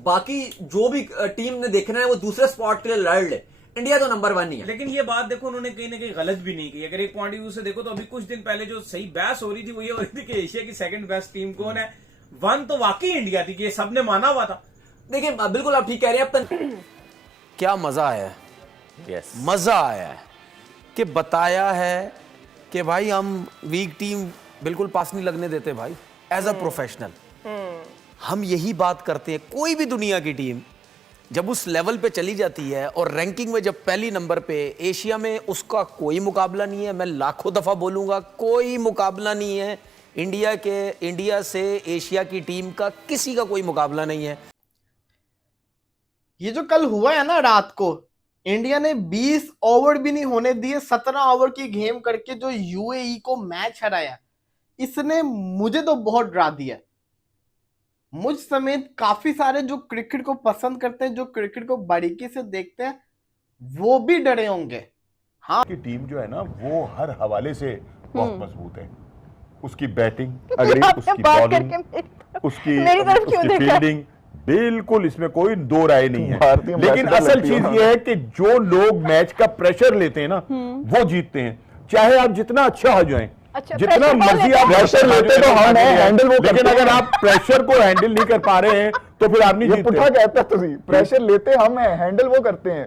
बाकी जो भी टीम ने देखना है वो दूसरे स्पॉट के लिए लड़ ले, इंडिया तो नंबर 1 ही है। लेकिन ये बात देखो उन्होंने कहीं ना कहीं गलत भी नहीं की। अगर एक पॉइंट ऑफ व्यू से देखो तो अभी कुछ दिन पहले जो सही बहस हो रही थी वो ये हो रही थी कि एशिया की सेकंड बेस्ट टीम कौन है। 1 तो वाकई इंडिया थी, ये सबने माना हुआ था। देखिए बिल्कुल आप ठीक कह रहे हैं। क्या मजा आया है, मजा आया है कि बताया है कि भाई हम वीक टीम बिल्कुल पास नहीं लगने देते भाई। एज अ प्रोफेशनल हम यही बात करते हैं। कोई भी दुनिया की टीम जब उस लेवल पे चली जाती है और रैंकिंग में जब पहली नंबर पे, एशिया में उसका कोई मुकाबला नहीं है। मैं लाखों दफा बोलूंगा, कोई मुकाबला नहीं है इंडिया से एशिया की टीम का, किसी का कोई मुकाबला नहीं है। ये जो कल हुआ है ना रात को, इंडिया ने 20 ओवर भी नहीं होने दिए, 17 ओवर की गेम करके जो यूएई को मैच हराया, इसने मुझे तो बहुत डरा दिया। मुझ समेत काफी सारे जो क्रिकेट को पसंद करते हैं, जो क्रिकेट को बारीकी से देखते हैं, वो भी डरे होंगे। हाँ, की टीम जो है ना वो हर हवाले से बहुत मजबूत है। उसकी बैटिंग, उसकी बॉलिंग, उसकी फील्डिंग, बिल्कुल इसमें कोई दो राय नहीं है। लेकिन असल चीज ये है कि जो लोग मैच का प्रेशर लेते हैं ना वो जीतते हैं, चाहे आप जितना अच्छा हो जाएं, जितना मर्जी आप प्रेशर लेते तो हम हैंडल वो, लेकिन अगर आप प्रेशर को हैंडल नहीं कर पा रहे हैं तो फिर आप नहीं जीतते। पुट्ठा कहता तुझे, प्रेशर लेते हम हैं, हैंडल वो करते हैं।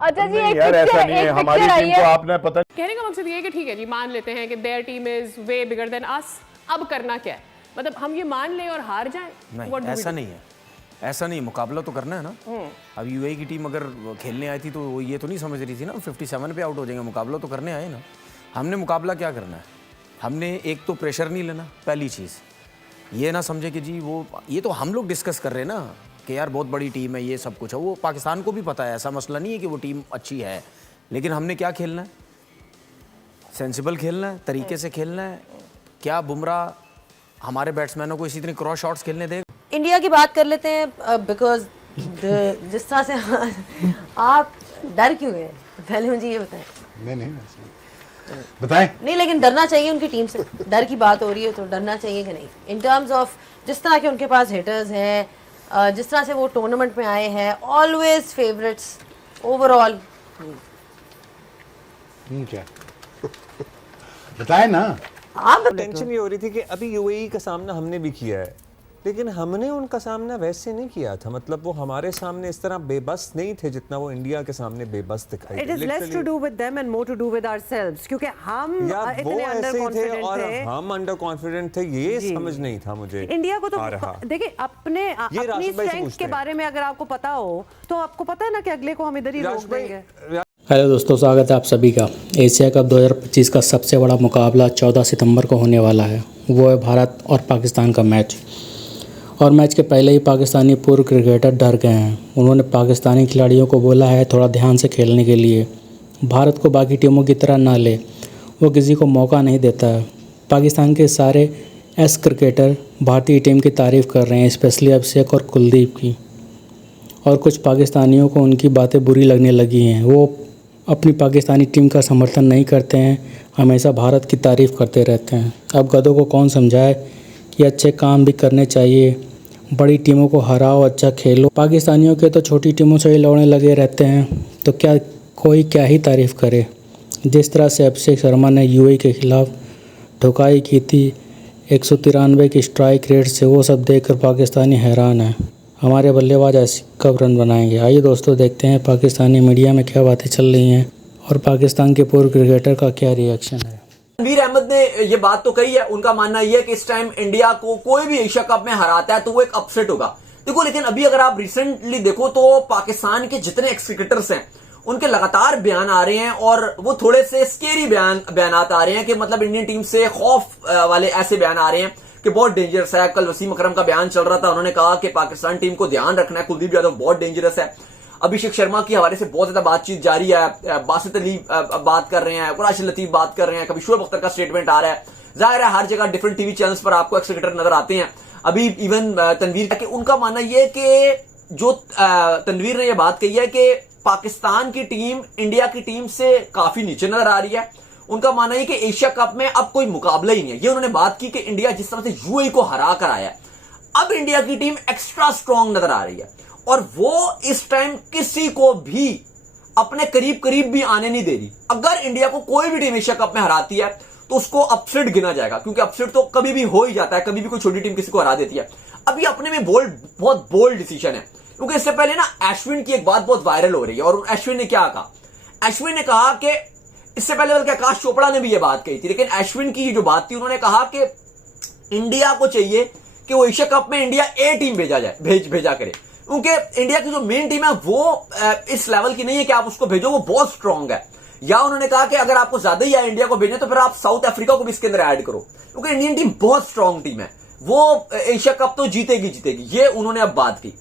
अच्छा जी, एक यार ऐसा नहीं है, हमारी टीम को आपने पता। कहने का मकसद ये है कि ठीक है जी, मान लेते हैं कि their team is way bigger than us, अब करना क्या है? मतलब हम ये मान लें और हार जाएं? नहीं, ऐसा नहीं है, ऐसा नहीं। मुकाबला तो करना है ना। अब यूएई की टीम अगर खेलने आई थी तो ये तो नहीं समझ रही थी ना 57 पे आउट हो जाएंगे। मुकाबला तो करने आए ना। हमने मुकाबला क्या करना है? हमने एक तो प्रेशर नहीं लेना, पहली चीज़। ये ना समझे कि जी वो, ये तो हम लोग डिस्कस कर रहे हैं ना कि यार बहुत बड़ी टीम है, ये सब कुछ है। वो पाकिस्तान को भी पता है, ऐसा मसला नहीं है कि वो टीम अच्छी है। लेकिन हमने क्या खेलना है? सेंसिबल खेलना है, तरीके से खेलना है। क्या बुमराह हमारे बैट्समैनों को इसी तरह क्रॉस शॉट्स खेलने देगा? इंडिया की बात कर लेते हैं, बिकॉज जिस तरह से आप डर क्यों गए, पहले मुझे ये बताएं। नहीं बताएं। नहीं, लेकिन डरना चाहिए उनकी टीम से। डर की बात हो रही है तो डरना चाहिए कि नहीं? इन टर्म्स ऑफ जिस तरह के उनके पास हिटर्स हैं, जिस तरह से वो टूर्नामेंट में आए हैं, ऑलवेज फेवरेट्स ओवरऑल। क्या बताए ना आप टेंशन ये हो रही थी कि अभी यूएई का सामना हमने भी किया है, लेकिन हमने उनका सामना वैसे नहीं किया था। मतलब वो हमारे सामने इस तरह बेबस नहीं थे जितना वो इंडिया के सामने बेबस दिखाई दे। It is less to do with them and more to do with ourselves, क्योंकि हम इतने अंडर कॉन्फिडेंट और थे, हम अंडर कॉन्फिडेंट थे। ये समझ नहीं था मुझे इंडिया को। तो देखिए, अपनी स्ट्रेंथ के बारे में अगर आपको पता हो तो आपको पता है ना कि अगले को हम इधर ही रोक देंगे। हेलो दोस्तों, स्वागत है आप सभी का। एशिया कप 2025 का सबसे बड़ा मुकाबला 14 सितंबर को होने वाला है। वो है भारत और पाकिस्तान का मैच। और मैच के पहले ही पाकिस्तानी पूर्व क्रिकेटर डर गए हैं। उन्होंने पाकिस्तानी खिलाड़ियों को बोला है थोड़ा ध्यान से खेलने के लिए। भारत को बाकी टीमों की तरह ना ले, वो किसी को मौका नहीं देता है। पाकिस्तान के सारे क्रिकेटर भारतीय टीम की तारीफ़ कर रहे हैं, स्पेशली अभिषेक और कुलदीप की। और कुछ पाकिस्तानियों को उनकी बातें बुरी लगने लगी हैं। वो अपनी पाकिस्तानी टीम का समर्थन नहीं करते हैं, हमेशा भारत की तारीफ़ करते रहते हैं। अब गधों को कौन समझाए कि अच्छे काम भी करने चाहिए, बड़ी टीमों को हराओ, अच्छा खेलो। पाकिस्तानियों के तो छोटी टीमों से ही लड़ने लगे रहते हैं, तो क्या ही तारीफ़ करे। जिस तरह से अभिषेक शर्मा ने यूएई के खिलाफ ठुकाई की थी 193 की स्ट्राइक रेट से, वो सब देखकर पाकिस्तानी हैरान है। हमारे बल्लेबाज ऐसे कब रन बनाएंगे? आइए दोस्तों देखते हैं पाकिस्तानी मीडिया में क्या बातें चल रही हैं और पाकिस्तान के पूर्व क्रिकेटर का क्या रिएक्शन है। तनवीर अहमद ने ये बात तो कही है। उनका मानना यह है कि इस टाइम इंडिया को कोई भी एशिया कप में हराता है तो वो एक अपसेट होगा। देखो, लेकिन अभी अगर आप रिसेंटली देखो तो पाकिस्तान के जितने एक्स क्रिकेटर्स हैं उनके लगातार बयान आ रहे हैं और वो थोड़े से स्केरी बयानात आ रहे हैं कि मतलब इंडियन टीम से खौफ वाले ऐसे बयान आ रहे हैं कि बहुत डेंजरस है। कल वसीम अकरम का बयान चल रहा था, उन्होंने कहा कि पाकिस्तान टीम को ध्यान रखना है, कुलदीप यादव बहुत डेंजरस है। अभिषेक शर्मा की हवाले से बहुत ज्यादा बातचीत जारी है। बासित अली बात कर रहे हैं, कुराश लतीफ बात कर रहे हैं, कभी शुएब अख्तर का स्टेटमेंट आ रहा है। जाहिर है हर जगह डिफरेंट टीवी चैनल्स पर आपको एक्स क्रिकेटर नजर आते हैं। अभी इवन तनवीर कि उनका मानना यह है कि जो तनवीर ने यह बात कही है कि पाकिस्तान की टीम इंडिया की टीम से काफी नीचे नजर आ रही है। उनका मानना है कि एशिया कप में अब कोई मुकाबला ही नहीं है। ये उन्होंने बात की कि इंडिया जिस तरह से यूएई को हरा कर आया है, अब इंडिया की टीम एक्स्ट्रा स्ट्रांग नजर आ रही है। और वो इस टाइम किसी को भी अपने करीब करीब भी आने नहीं दे रही। अगर इंडिया को कोई भी टीम एशिया कप में हराती है तो उसको अपसेट गिना जाएगा, क्योंकि अपसेट तो कभी भी हो ही जाता है, कभी भी कोई छोटी टीम किसी को हरा देती है। अभी अपने में बहुत बोल्ड डिसीजन है, क्योंकि इससे पहले ना अश्विन की एक बात बहुत वायरल हो रही है, और अश्विन ने क्या कहा? अश्विन ने कहा कि इससे पहले बल्कि आकाश चोपड़ा ने भी ये बात कही थी, लेकिन अश्विन की जो बात थी, उन्होंने कहा कि इंडिया को चाहिए कि वो एशिया कप में इंडिया ए टीम भेजा करे, क्योंकि इंडिया की जो मेन टीम है वो इस लेवल की नहीं है कि आप उसको भेजो, वो बहुत स्ट्रांग है। या उन्होंने कहा कि अगर आपको ज्यादा ही इंडिया को भेजना तो फिर आप साउथ अफ्रीका को भी इसके अंदर ऐड करो, क्योंकि इंडियन टीम बहुत स्ट्रांग टीम है, वो एशिया कप तो जीतेगी। ये उन्होंने अब बात की।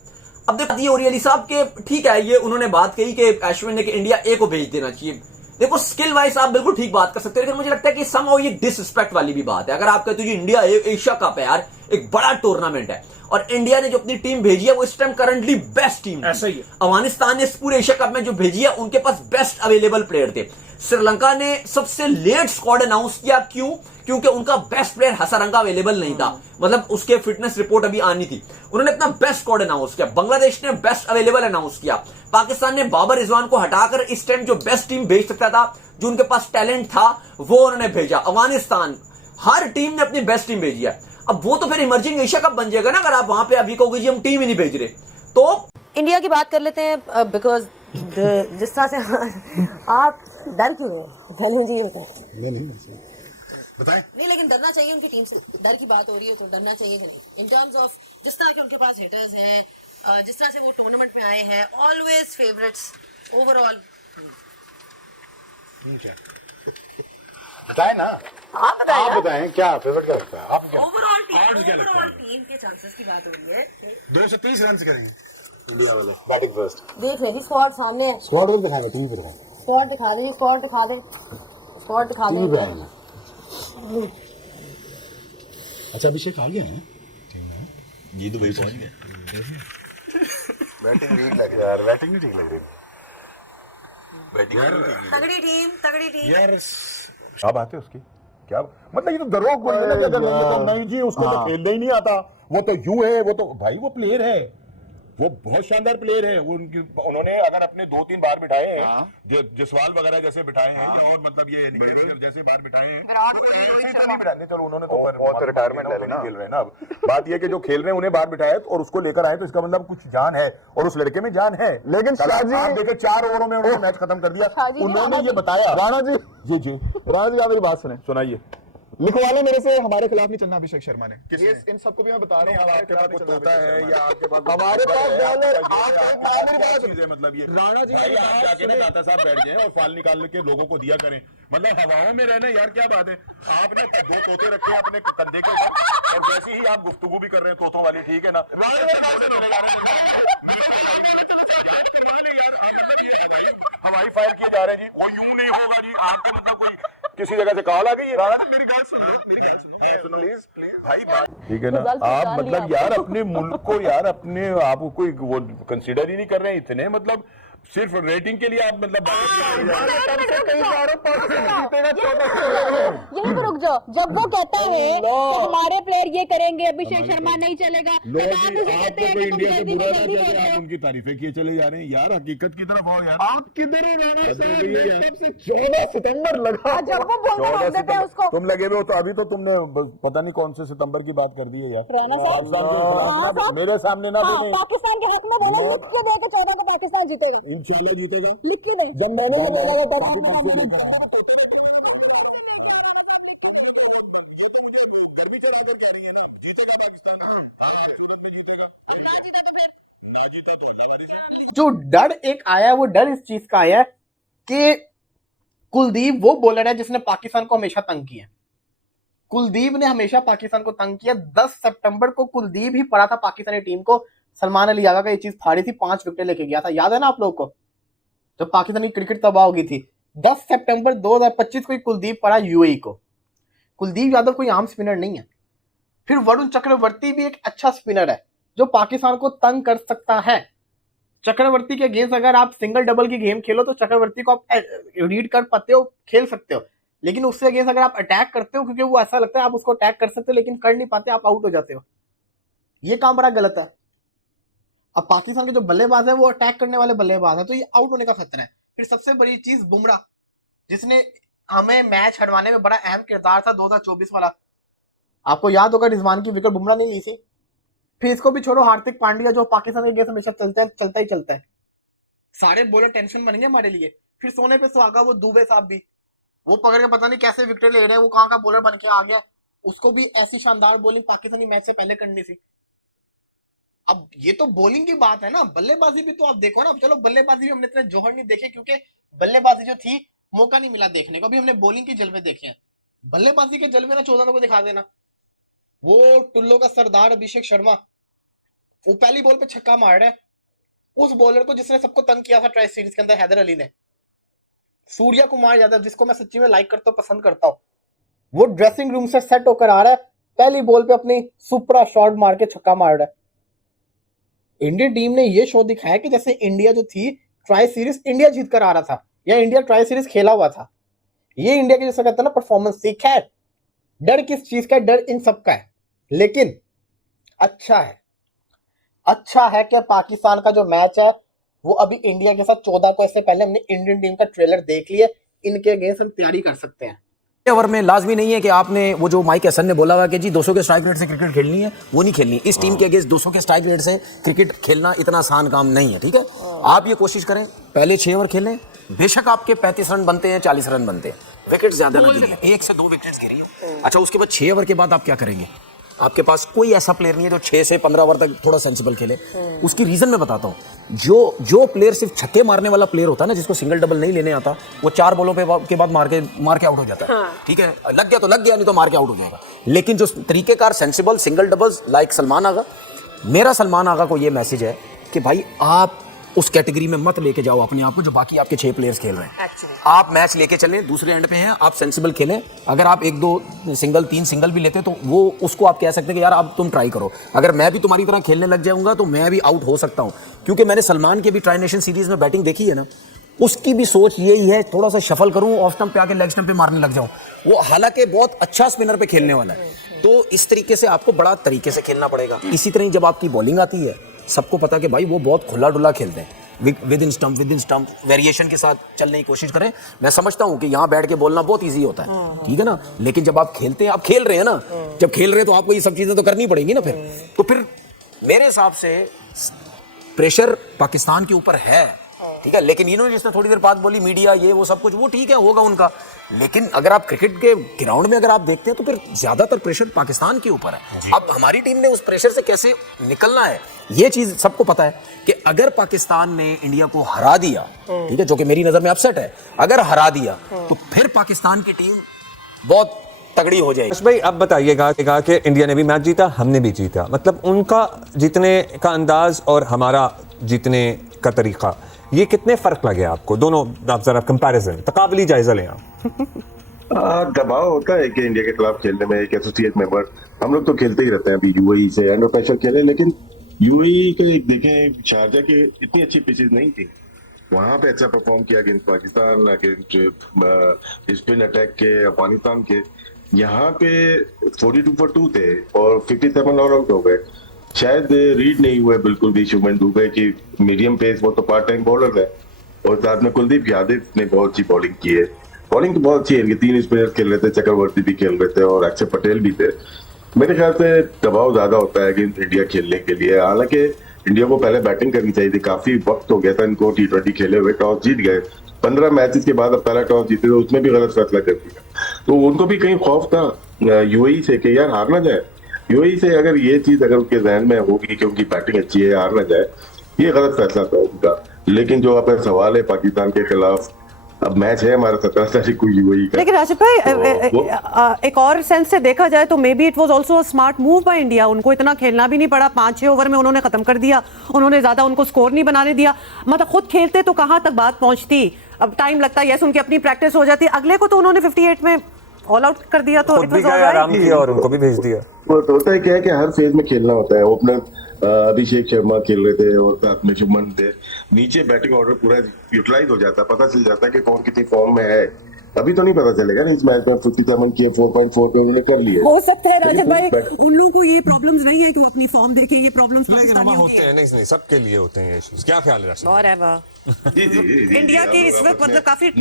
अब देखो ये और अली साहब के ठीक है, ये उन्होंने बात कही कि अश्विन ने कि इंडिया ए को भेज देना चाहिए। देखो स्किल वाइज आप बिल्कुल ठीक बात कर सकते हैं, लेकिन मुझे लगता है कि समहाउ ये डिसरिस्पेक्ट वाली भी बात है। अगर आप कहते हो जी इंडिया एशिया कप है यार, एक बड़ा टूर्नामेंट है, और इंडिया ने जो अपनी टीम भेजी है वो इस टाइम करंटली बेस्ट टीम ऐसा ही है। अफगानिस्तान ने इस पूरे एशिया कप में जो भेजी है उनके पास बेस्ट अवेलेबल प्लेयर थे। श्रीलंका ने सबसे लेट स्क्वाड अनाउंस किया, क्यों? क्योंकि उनका बेस्ट प्लेयर हसरंगा अवेलेबल नहीं था, मतलब उसके फिटनेस रिपोर्ट अभी आनी थी। उन्होंने अपना बेस्ट स्क्वाड अनाउंस किया। बांग्लादेश ने बेस्ट अवेलेबल अनाउंस किया। पाकिस्तान ने बाबर रिजवान को हटाकर इस टाइम जो बेस्ट टीम भेज सकता था, जो उनके पास टैलेंट था, वो उन्होंने भेजा। अफगानिस्तान, हर टीम ने अपनी बेस्ट टीम भेजी है। अब वो तो फिर इमर्जिंग एशिया कप बन जाएगा ना, अगर आप वहां पे अभी कहोगे जी हम टीम ही नहीं भेज रहे। तो इंडिया की बात कर लेते हैं, बिकॉज जिस तरह से आप डर क्यों गए? पहले मुझे ये बताएं। नहीं, लेकिन डरना चाहिए उनकी टीम से। डर की बात हो रही है तो डरना चाहिए कि नहीं? इन टर्म्स ऑफ जिस तरह के उनके पास हिटर्स हैं, जिस तरह से वो टूर्नामेंट में आए हैं, ऑलवेज फेवरेट्स ओवरऑल। बताएं ना, आप बताएं क्या फेवरेट क्या लगता है? आप क्या ओवरऑल टीम के चांसेस की बात हो रही है। 2 से 30 रन करेंगे इंडिया वाले बैटिंग फर्स्ट। देख ले जी, स्क्वाड सामने है। स्क्वाड को दिखाएंगे, टीवी पे दिखाएंगे। स्क्वाड दिखा दे, स्क्वाड दिखा दे, स्क्वाड दिखा टीवी पे दे। आएंगे। अच्छा अभिषेक आ गया है, ये तो वही पहुंच गया। बैटिंग ठीक लग रही है यार, बैटिंग नहीं ठीक लग रही। तगड़ी टीम यार क्या बात है उसकी, क्या मतलब ये तो दरोग बोल रहे हैं ना, नहीं जी उसको तो खेलने ही नहीं आता, वो तो यूं है, वो तो भाई वो प्लेयर है, वो बहुत शानदार प्लेयर है। वो उन्होंने अगर अपने 2-3 बार बिठाए हैं, जसवाल वगैरह जैसे बिठाए हैं, और मतलब ये जैसे बार बिठाए हैं, चलो उन्होंने तो रिटायरमेंट ले लेना, खेल रहे हैं ना। अब बात ये कि जो खेल रहे हैं उन्हें बाहर बिठाए और उसको लेकर आए, तो इसका मतलब कुछ जान है, और उस लड़के में जान है। लेकिन आप देखे 4 ओवरों में उन्होंने मैच खत्म कर दिया। उन्होंने ये बताया, राणा जी राणा जी आप मेरी बात सुने, सुनाइए। लिखवा ले मेरे से, हमारे खिलाफ नहीं चलना अभिषेक शर्मा ने। इन सबको भी मैं बता रहा हूँ, आपके पास कुछ होता है या आपके पास हमारे पास बॉलर, आप चीजें मतलब ये राणा जी आप जाके ना दाता साहब बैठ गए और फाल निकाल के लोगों को दिया करें, मतलब हवाओं में रहने यार क्या बात है। आपने 2 तोते रखे अपने कंधे के ऊपर और वैसे ही आप गुफ्तगू भी कर रहे हैं तोतों वाली, ठीक है ना। हवाई फायर किए जा रहे हैं जी, वो यूं नहीं होगा जी, आपको मतलब कोई किसी जगह से कॉल आ गई है। मेरी बात सुनो प्लीज भाई, ठीक है ना। आप मतलब यार अपने मुल्क को यार अपने आप को कोई वो कंसीडर ही नहीं कर रहे हैं इतने, मतलब सिर्फ रेटिंग के लिए आप मतलब यहीं पर रुक जाओ। जब वो कहता है कि हमारे प्लेयर ये करेंगे, अभिषेक शर्मा नहीं चलेगा, तो आप उसे कहते हैं कि तुम जल्दी में जल्दी खेल रहे हो। आप उनकी तारीफें किए चले जा रहे हैं यार, हकीकत की तरफ आओ यार। आप किधर हो राणा साहब? 14 सितंबर लगा, जब वो बोल देते हैं उसको, तुम लगे हुए हो, तो अभी तो तुमने पता नहीं कौन से सितंबर की बात कर दी है यार। राणा साहब मेरे सामने ना बोलो। पाकिस्तान के हक में बोलो, लिख के दे के 14 को पाकिस्तान जीतेगा, इंशाल्लाह जीतेगा। लिख के नहीं। जब मैंने जो डर एक आया, वो डर इस चीज का आया कि कुलदीप वो बॉलर है जिसने पाकिस्तान को हमेशा तंग किया। कुलदीप ने हमेशा पाकिस्तान को तंग किया। 10 सितंबर को कुलदीप ही पड़ा था पाकिस्तानी टीम को, सलमान अली आगा का ये चीज फाड़ी थी, 5 विकेट लेके गया था, याद है ना आप लोग को, जब पाकिस्तानी क्रिकेट तबाह हो गई थी। 10 सितंबर 2025 को कुलदीप पड़ा यूएई को। कुलदीप यादव कोई आम स्पिनर नहीं है। फिर वरुण चक्रवर्ती भी एक अच्छा स्पिनर है जो पाकिस्तान को तंग कर सकता है। चक्रवर्ती के अगेंस्ट अगर आप सिंगल डबल की गेम खेलो तो चक्रवर्ती को आप रीड कर पाते हो, खेल सकते हो, लेकिन उससे अगेंस्ट अगर आप अटैक करते हो, क्योंकि वो ऐसा लगता है आप उसको अटैक कर सकते हो लेकिन कर नहीं पाते, आप आउट हो जाते हो। ये काम बड़ा गलत है। अब पाकिस्तान के जो बल्लेबाज है वो अटैक करने वाले बल्लेबाज है, तो ये आउट होने का खतरा है। फिर सबसे बड़ी चीज बुमराह, जिसने हमें मैच हटवाने में बड़ा अहम किरदार था 2024 वाला। आपको याद होगा रिजवान की विकेट बुमराह ने ली थी। फिर इसको भी छोड़ो, हार्दिक पांड्या जो पाकिस्तान के गेम हमेशा चलता है। सारे बॉलर टेंशन बनेंगे हमारे लिए। फिर सोने पे सुहागा वो दुबे साहब भी, वो पकड़ के पता नहीं कैसे विकेट ले रहे हैं, वो कहाँ का बॉलर बन के आ गया। उसको भी ऐसी शानदार बॉलिंग पाकिस्तानी मैच से पहले करनी थी। अब ये तो बॉलिंग की बात है ना, बल्लेबाजी भी तो आप देखो ना। चलो बल्लेबाजी भी हमने इतने जोहर नहीं देखे, क्योंकि बल्लेबाजी जो थी मौका नहीं मिला देखने को। अभी हमने बॉलिंग के जलवे देखे हैं, बल्लेबाजी के जलवे ना 14 को दिखा देना। वो टुल्लो का सरदार अभिषेक शर्मा, वो पहली बॉल पे छक्का मार रहा है। उस बॉलर को जिसने सबको तंग किया था ट्राई सीरीज के अंदर, हैदर अली ने, सूर्या कुमार यादव, जिसको मैं सच्ची में लाइक करता हूँ, पसंद करता हूँ, वो ड्रेसिंग रूम से सेट होकर आ रहा है, पहली बॉल पे अपनी सुपरा शॉट मार के छक्का मार रहा है। इंडियन टीम ने ये शो दिखाया कि जैसे इंडिया जो थी ट्राई सीरीज इंडिया जीत कर आ रहा था, या इंडिया ट्राई सीरीज खेला हुआ था। ये इंडिया की जैसा कहते हैं ना परफॉर्मेंस थी। खैर, डर किस चीज का है? डर इन सब का है, लेकिन अच्छा है कि पाकिस्तान का जो मैच है वो अभी इंडिया के साथ 14 को, इससे पहले हमने इंडियन टीम का ट्रेलर देख लिया। इनके अगेंस्ट हम तैयारी कर सकते हैं। ओवर में लाजमी नहीं है कि आपने वो जो माइक हसन ने बोला हुआ कि जी 200 के स्ट्राइक रेट से क्रिकेट खेलनी है, वो नहीं खेलनी। इस टीम के अगेंस्ट 200 के स्ट्राइक रेट से क्रिकेट खेलना इतना आसान काम नहीं है, ठीक है। आप ये कोशिश करें, पहले 6 ओवर खेलें। बेशक आपके 35 रन बनते हैं, 40 रन बनते हैं, विकेट ज्यादा ना गिरी, 1 से 2 विकेट्स गिरी हो। अच्छा, उसके बाद 6 ओवर के बाद आप क्या करेंगे? आपके पास कोई ऐसा प्लेयर नहीं है जो 6 से 15 ओवर तक थोड़ा सेंसिबल खेले। उसकी रीजन मैं बताता हूँ। जो प्लेयर सिर्फ छक्के मारने वाला प्लेयर होता है ना, जिसको सिंगल डबल नहीं लेने आता, वो 4 बॉलों के बाद मार के आउट हो जाता है। ठीक है, लग गया तो लग गया, नहीं तो मार के आउट हो जाएगा। लेकिन जो तरीकेकार sensible single doubles like Salman Agha, मेरा सलमान आगा को ये मैसेज है कि भाई आप उस कैटेगरी में मत लेके जाओ अपने आप को जो बाकी आपके 6 प्लेयर्स खेल रहे हैं। आप मैच लेके चलें, दूसरे एंड पे हैं, आप सेंसिबल खेलें। अगर आप 1-2 सिंगल 3 सिंगल भी लेते तो वो उसको आप कह सकते हैं कि यार अब तुम ट्राई करो। अगर मैं भी तुम्हारी तरह खेलने लग जाऊंगा तो मैं भी आउट हो सकता हूं, क्योंकि मैंने सलमान की भी ट्राई नेशन सीरीज में बैटिंग देखी है ना, उसकी भी सोच यही है, थोड़ा सा शफल करूं, ऑफ स्टंप पे आके लेग स्टंप पे मारने लग जाऊं। वो हालांकि बहुत अच्छा स्पिनर पे खेलने वाला है, तो इस तरीके से आपको बड़ा तरीके से खेलना पड़ेगा। इसी तरह जब आपकी बॉलिंग आती है, सबको पता कि भाई वो बहुत खुला डुला खेलते हैं, विद इन स्टंप वेरिएशन के साथ चलने की कोशिश करें। मैं समझता हूं कि यहाँ बैठ के बोलना बहुत इजी होता है, ठीक है ना, लेकिन जब आप खेलते हैं, आप खेल रहे हैं ना, जब खेल रहे हैं तो आपको ये सब चीजें तो करनी पड़ेंगी ना। फिर मेरे हिसाब से प्रेशर पाकिस्तान के ऊपर है, ठीक है। लेकिन इन्होंने जिसने थोड़ी देर बाद बोली मीडिया ये वो सब कुछ, वो ठीक है, होगा उनका। लेकिन अगर आप क्रिकेट के ग्राउंड में अगर आप देखते हैं तो फिर ज्यादातर प्रेशर पाकिस्तान के ऊपर है। अब हमारी टीम ने उस प्रेशर से कैसे निकलना है, ये चीज सबको पता है कि अगर पाकिस्तान ने इंडिया को हरा दिया, ठीक है, जो कि मेरी नजर में अपसेट है, अगर हरा दिया तो फिर पाकिस्तान की टीम बहुत तगड़ी हो जाएगी। भाई अब बताइएगा कि इंडिया ने भी मैच जीता, हमने भी जीता, मतलब उनका जीतने का अंदाज और हमारा जीतने का तरीका, ये कितने फर्क लगे आपको दोनों? आप जरा कंपैरिजन, तकाबली जायजा लें आप। दबाव होता है कि इंडिया के खिलाफ खेलने में। एक एसोसिएट मेंबर हम लोग तो खेलते ही रहते हैं, अभी यूएई से अंडर प्रेशर खेले, लेकिन यूएई का एक देखें, शारजा की इतनी अच्छी पिचेस नहीं थी, वहां पे अच्छा परफॉर्म किया against Pakistan, against spin attack के अफगानिस्तान के। यहाँ पे 42 for 2 थे और 57 ऑल आउट हो गए। शायद रीड नहीं हुए बिल्कुल भी शुभमन दुबे की मीडियम पेस, वो तो पार्ट टाइम बॉलर है, और साथ में कुलदीप यादव ने बहुत अच्छी बॉलिंग की है। बॉलिंग तो बहुत अच्छी है इनकी, 3 स्पिनर्स खेल रहे थे, चक्रवर्ती भी खेल रहे थे और अक्षर पटेल भी थे। मेरे ख्याल से दबाव ज्यादा होता है कि इंडिया खेलने के लिए। हालांकि इंडिया को पहले बैटिंग करनी चाहिए थी, काफी वक्त हो गया था इनको T20 खेले हुए, टॉस जीत गए 15 मैचेस के बाद, अब पहला टॉस जीते तो उसमें भी गलत फैसला कर दिया, तो उनको भी कहीं खौफ था यूएई से कि यार हार ना जाए। यूएई से अगर ये चीज अगर उनके जहन में होगी कि उनकी बैटिंग अच्छी है, हार ना जाए, ये गलत फैसला था उनका। लेकिन जो आपका सवाल है पाकिस्तान के खिलाफ, अब मैच है हमारा 17 तारीख को यूएई का। लेकिन राशिद भाई एक और सेंस से देखा जाए तो may be it was also a smart move by India. उनको इतना खेलना भी नहीं पड़ा, 5-6 ओवर में उन्होंने खत्म कर दिया, उन्होंने ज्यादा उनको स्कोर नहीं बनाने दिया। मतलब खुद खेलते तो कहां तक बात पहुंचती। अब टाइम लगता है, यस उनकी अपनी प्रैक्टिस हो जाती, अगले को तो उन्होंने 58 में ऑल आउट कर दिया, तो खुद भी गए, आराम किया और उनको भी भेज दिया। वो तो होता है क्या है कि हर फेज में खेलना होता है। ओपनर अभिषेक शर्मा खेल रहे थे और साथ में शुभमन थे, नीचे बैटिंग ऑर्डर पूरा यूटिलाइज हो जाता है, पता चल जाता है कि कौन कितनी फॉर्म में है। अभी तो नहीं पता चलेगा ना, इस मैच में 57 किए 4.4 पे उन्होंने कर लिए। हो सकता है राजन भाई उन लोगों को ये प्रॉब्लम्स नहीं है कि वो अपनी फॉर्म देखे, ये प्रॉब्लम्स पाकिस्तानियों की है। नहीं सबके लिए होते हैं ये इश्यूज। क्या ख्याल है राशिद? इंडिया की इस वक्त मतलब काफी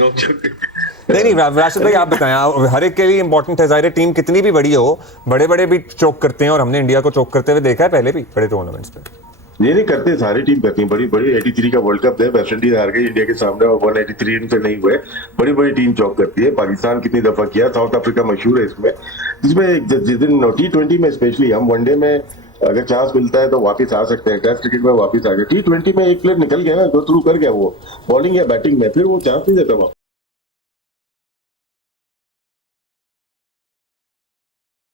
नहीं राशिद भाई आप बताएं, हर एक के लिए इंपॉर्टेंट है, जाहिर टीम कितनी भी बड़ी हो, बड़े बड़े भी चोक करते हैं और हमने इंडिया को चोक करते हुए देखा है पहले भी बड़े टूर्नामेंट्स पे। नहीं करते, सारी टीम करती है, बड़ी बड़ी 83 का वर्ल्ड कप है, वेस्ट इंडीज हार गई इंडिया के सामने और 183 रन पे नहीं हुए, बड़ी बड़ी टीम चौक करती है। पाकिस्तान कितनी दफा किया, साउथ अफ्रीका मशहूर है इसमें, जिसमें जिस दिन T20 में स्पेशली हम वनडे में अगर चांस मिलता है तो वापस आ सकते हैं, टेस्ट क्रिकेट में वापस आ गए। T20 में एक प्लेयर निकल गया ना, जो थ्रू कर गया वो बॉलिंग या बैटिंग में, फिर वो चांस नहीं देता वहां।